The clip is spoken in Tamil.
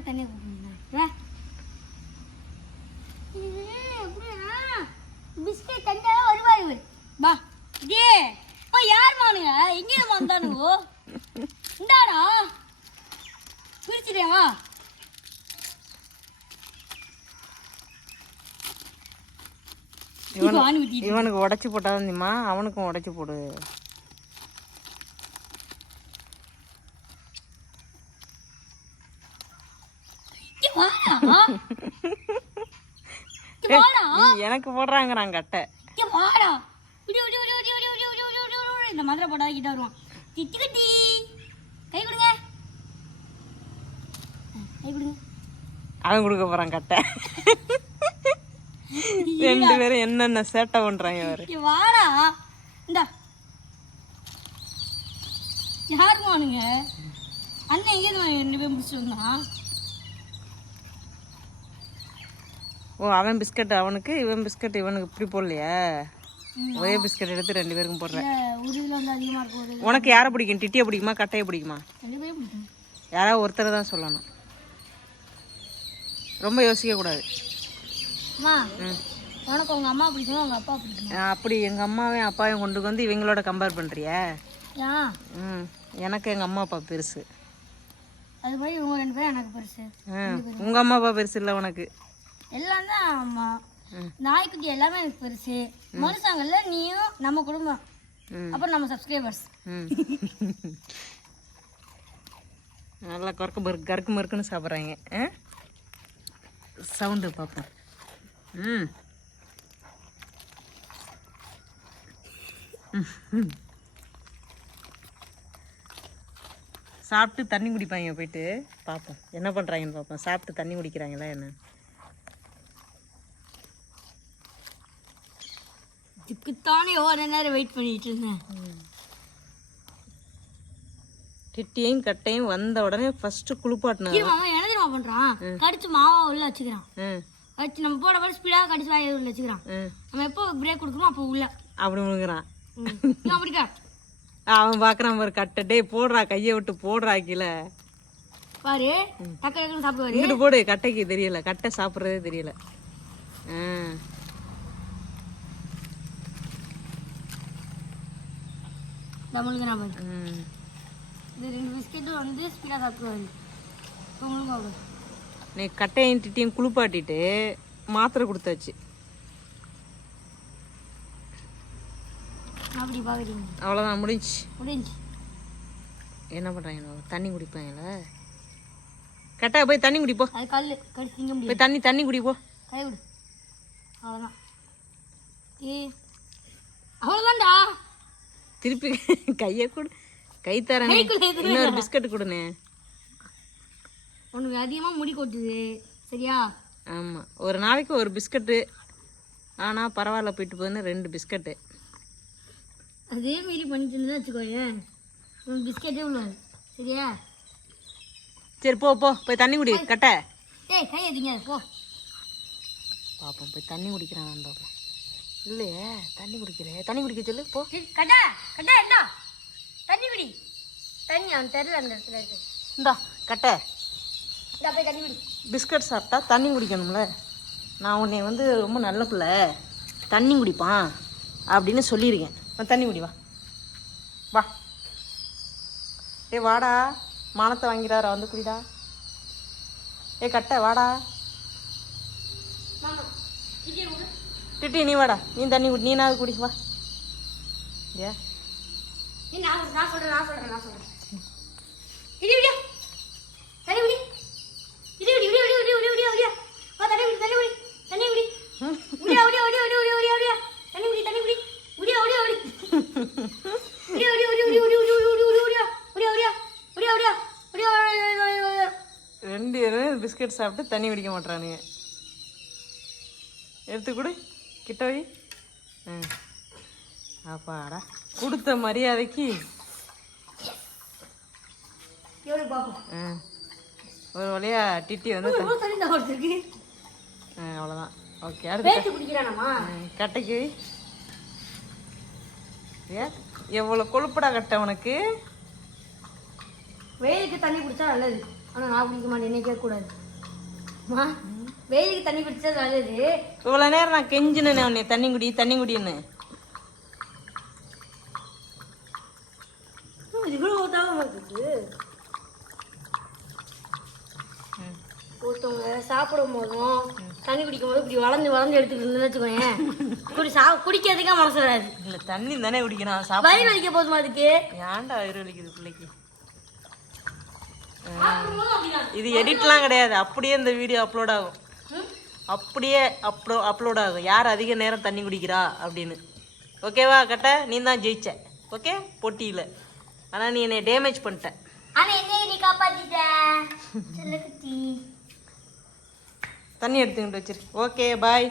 தான் தண்ணி பிஸ்கெட் தந்தாலும் வருவார் இவர் பா இதே இப்போ யார் மானுங்க எங்கே வந்தானுங்கோ இந்தாடா. பிரிச்சுட்டேன் வா. இவனுக்கு உடச்சி போட்டாதான் அவனுக்கும் உடைச்சு போடு. விடு. விடு. விடு இந்த மதுரை போட்டா கிட்ட வருவான். திட்டி கட்டி கை கொடுங்க. கை கொடுங்க. அவன் கொடுக்க போறான் கட்டை ரெண்டு பேரும் என்னென்ன சேட்டை பண்றாங்க அவரு வாடா. இந்தா. யார் மானுங்க? அண்ணன் எங்கே ரெண்டு பேரும் முடிச்சுட்டு வந்தான்? ஓ அவன் பிஸ்கட் அவனுக்கு இவன் பிஸ்கட் இவனுக்கு இப்படி போடலையா? ஒரே பிஸ்கட் எடுத்து ரெண்டு பேருக்கும் போடுறேன். உனக்கு யாரை பிடிக்கும்? டிட்டியை பிடிக்குமா கட்டையை பிடிக்குமா? யாராவது ஒருத்தரை தான் சொல்லணும். ரொம்ப யோசிக்க கூடாது. அம்மா ம். உனக்கு உங்க அம்மா பிடிக்குமா உங்க அப்பா பிடிக்குமா? அப்படி எங்க அம்மாவையும் அப்பாவையும் கொண்டு வந்து இவங்களோட கம்பேர் பண்றியா? ம். எனக்கு எங்க அம்மா அப்பா பெருசு. அது மாதிரி இவங்க ரெண்டு பேரும் எனக்கு பெருசு. உங்க அம்மா அப்பா பெருசு இல்லை உனக்கு. எல்லாம் தான் அம்மா. நாய்க்குட்டி எல்லாமே எனக்கு பெருசு. மனுஷங்கள்ல நீயும் நம்ம குடும்பம். அப்புறம் நம்ம சப்ஸ்கிரைபர்ஸ் நல்லா கொரக்கு மறுக்கு கருக்கு மறுக்குன்னு சாப்பிட்றாங்க. சவுண்டு பார்ப்போம். ம். சாப்பிட்டு தண்ணி குடிப்பாங்க போயிட்டு. பார்ப்போம். என்ன பண்ணுறாங்கன்னு பார்ப்போம். சாப்பிட்டு தண்ணி குடிக்கிறாங்களா என்ன? இதுக்குத்தானே எவ்வளோ நேரம் வெயிட் பண்ணிட்டு இருந்தேன். டிட்டியும் கட்டையும் வந்த உடனே ஃபஸ்ட்டு குளிப்பாட்டினா அவன் என்ன தெரியுமா பண்றான்? கடிச்சு மாவா உள்ள வச்சுக்கிறான். வச்சு நம்ம போட போட ஸ்பீடாக கடிச்சு வாயை உள்ள வச்சுக்கிறான். நம்ம எப்போ பிரேக் கொடுக்குறோம் அப்போ உள்ள. அப்படி முழுங்குறான் அப்படிக்கா அவன் பார்க்குறான் பாரு கட்டை. டேய் போடுறா கையை விட்டு போடுறா கீழே. பாரு டக்கு டக்குன்னு சாப்பிடுவாரு. போடு கட்டைக்கு தெரியல. கட்டை சாப்பிட்றதே தெரியல. ஆ. நம்மளுக்கு நான். இந்த ரெண்டு பிஸ்கெட்டும் வந்து ஸ்பீடாக சாப்பிடுவாரு உங்களுக்கு நீ கட்டையும் டிட்டியும் குளிப்பாட்டிட்டு மாத்திரை கொடுத்தாச்சு அப்படி பார்க்குறீங்க அவ்வளோதான் முடிஞ்சு முடிஞ்சு என்ன பண்ணுறாங்க தண்ணி குடிப்பாங்களா கட்டை போய் தண்ணி குடிப்போ அது கல் கடிச்சு திங்க முடியாது போய் தண்ணி தண்ணி குடிப்போ கை விடு அவ்வளோதான் ஏ திருப்பி கையை கொடு. கை தரேன். இன்னொரு பிஸ்கட் கொடுண்ணே உனக்கு அதிகமாக முடி கொட்டுது. சரியா? ஆமாம் ஒரு நாளைக்கு ஒரு பிஸ்கட்டு. ஆனால் பரவாயில்ல போயிட்டு போகுதுன்னு ரெண்டு பிஸ்கட்டு. அதே மாரி பண்ணிட்டு வச்சுக்கோயேன். பிஸ்கெட்டே உள்ளது சரியா? சரி போ போ. போய் தண்ணி குடி. கட்டை. ஏய் கை எதிங்க? போ. பாப்போம். போய் தண்ணி குடிக்கிறான் அந்த இல்லையே தண்ணி குடிக்கிறே. தண்ணி குடிக்க சொல்லு போ. சரி, கட்டா கட்டா என்ன? தண்ணி குடி. தண்ணி அவன் தெரியல அந்த இடத்துல இருக்கு. இந்தா கட்டை. இந்த போய் தண்ணி குடி. பிஸ்கட் சாப்பிட்டா தண்ணி குடிக்கணும்ல. நான் உன்னை வந்து ரொம்ப நல்ல பிள்ளை. தண்ணி குடிப்பான் அப்படின்னு சொல்லியிருக்கேன். வா, தண்ணி குடி வா. வா. ஏ வாடா. மானத்தை வாங்கிறாரா வந்து குடிடா. ஏ கட்டை வாடா. டிட்டி நீ வாடா நீ தண்ணி குடி நீனாவது குடி வா ஏ நீ நான் சொல்கிறேன் நான் சொல்கிறேன் நான் சொல்கிறேன் இது விடியா தண்ணி குடி இது விடி விடி விடி விடி விடி விடியா வா தண்ணி குடி தண்ணி குடி தண்ணி குடி விடியா விடியா விடியா விடியா விடியா விடியா விடியா தண்ணி குடி தண்ணி குடி விடியா விடியா விடி விடியா விடியா விடியா விடியா விடியா விடியா விடியா விடியா விடியா விடியா விடியா விடியா ரெண்டு பேரும் பிஸ்கட் சாப்பிட்டு தண்ணி குடிக்க மாட்றானுங்க எடுத்து கொடு கிட்டோய் அப்பாடா. கொடுத்த மரியாதைக்கு. ஒரு வழியா டிட்டி வந்து அவ்வளோதான் ஓகே அடுத்து கட்டைக்கு எவ்வளோ கொழுப்படா கட்ட உனக்கு? வெயிலுக்கு தண்ணி குடிச்சா நல்லது. ஆனால் நான் குடிக்க மாட்டேன் கூடாது. வெயிலுக்கு தண்ணி குடிச்சா நல்லது. இவ்வளோ நேரம் நான் கெஞ்சினேன் உன்னை. தண்ணி குடி தண்ணி குடின்னு. இவ்வளோ ஊத்தாம இருக்குது. ஒருத்தவங்க சாப்பிடும் போதும். தண்ணி குடிக்கும் போது இப்படி வளர்ந்து வளர்ந்து எடுத்துக்கிட்டு இருந்தேன்னு வச்சுக்கோங்க குடி சா குடிக்கிறதுக்கே மனசு வராது. இல்லை தண்ணி தானே குடிக்கணும். சாப்பிட வயிறு வலிக்க போதுமா அதுக்கு? ஏன்டா வயிறு வலிக்குது பிள்ளைக்கு. இது எடிட்லாம் கிடையாது. அப்படியே இந்த வீடியோ அப்லோட் ஆகும்? அப்படியே அப்லோ அப்லோட் ஆகும். யார் அதிக நேரம் தண்ணி குடிக்கிறா அப்படின்னு. ஓகேவா கட்ட? நீ தான் ஜெயிச்ச. ஓகே போட்டியில். ஆனால் நீ என்னை டேமேஜ் பண்ணிட்ட. தண்ணி எடுத்துக்கிட்டு வச்சிரு. Okay bye